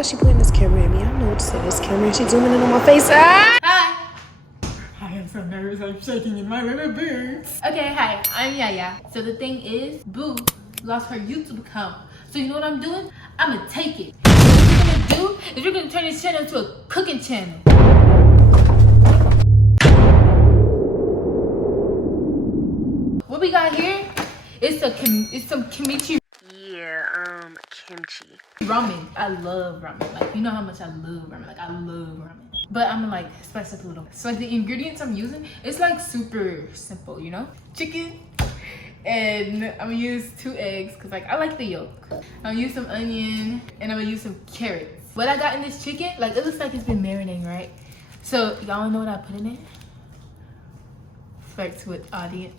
Why is she putting this camera at me? I don't know what to say. This camera, she's zooming in on my face. Ah! Hi! I am so nervous, I'm shaking in my rubber boots. Okay, hi, I'm Yaya. So the thing is, Boo lost her YouTube account. So you know what I'm doing? I'm gonna take it. What we're gonna do is we're gonna turn this channel into a cooking channel. What we got here is some kimchi. Yeah, kimchi. Ramen. I love ramen. Like, you know how much I love ramen. Like, I love ramen. But I'm gonna like spice up a little. So like the ingredients I'm using, it's like super simple, you know? Chicken, and I'm gonna use 2 eggs, cause like I like the yolk. I'm gonna use some onion, and I'm gonna use some carrots. What I got in this chicken, like it looks like it's been marinating, right? So y'all know what I put in it? Flex with audience.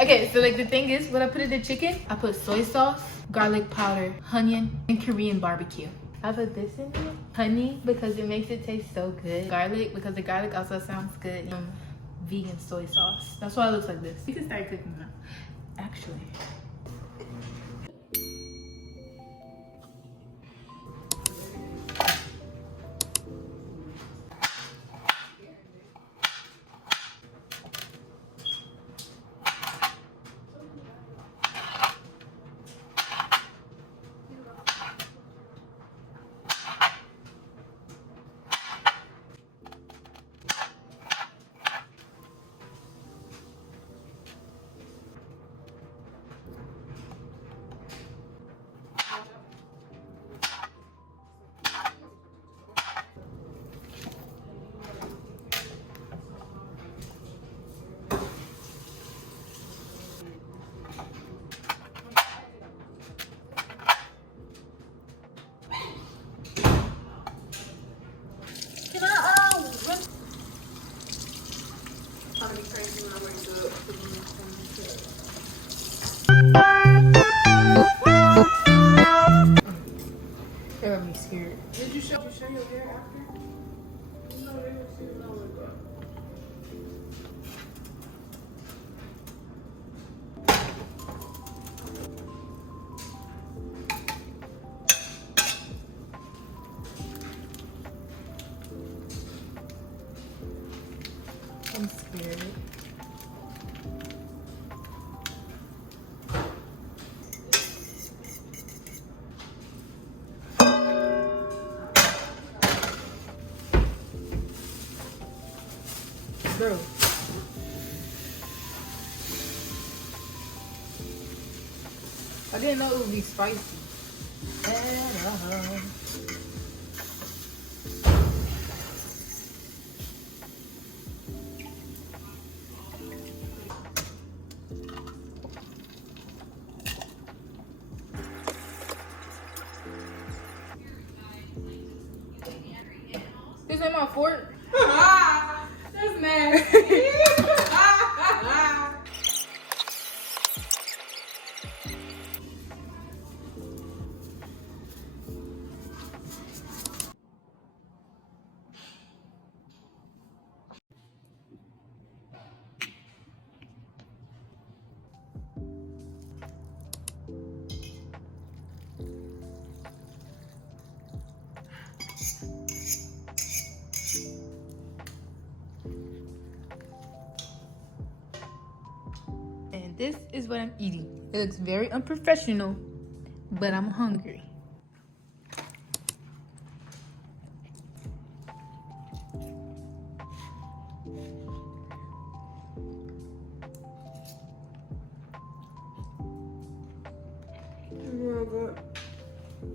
Okay, so like the thing is, what I put in the chicken, I put soy sauce, garlic powder, onion, and Korean barbecue. I put this in it, honey, because it makes it taste so good. Garlic, because the garlic also sounds good. Vegan soy sauce. That's why it looks like this. You can start cooking now, actually. They're gonna be scared. Did you show your hair after? No, they didn't see it like that. I'm scared. Bro. I didn't know it would be spicy. This ain't my fork. That's nasty. And this is what I'm eating. It looks very unprofessional, but I'm hungry.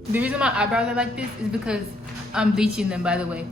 The reason my eyebrows are like this is because I'm bleaching them, by the way.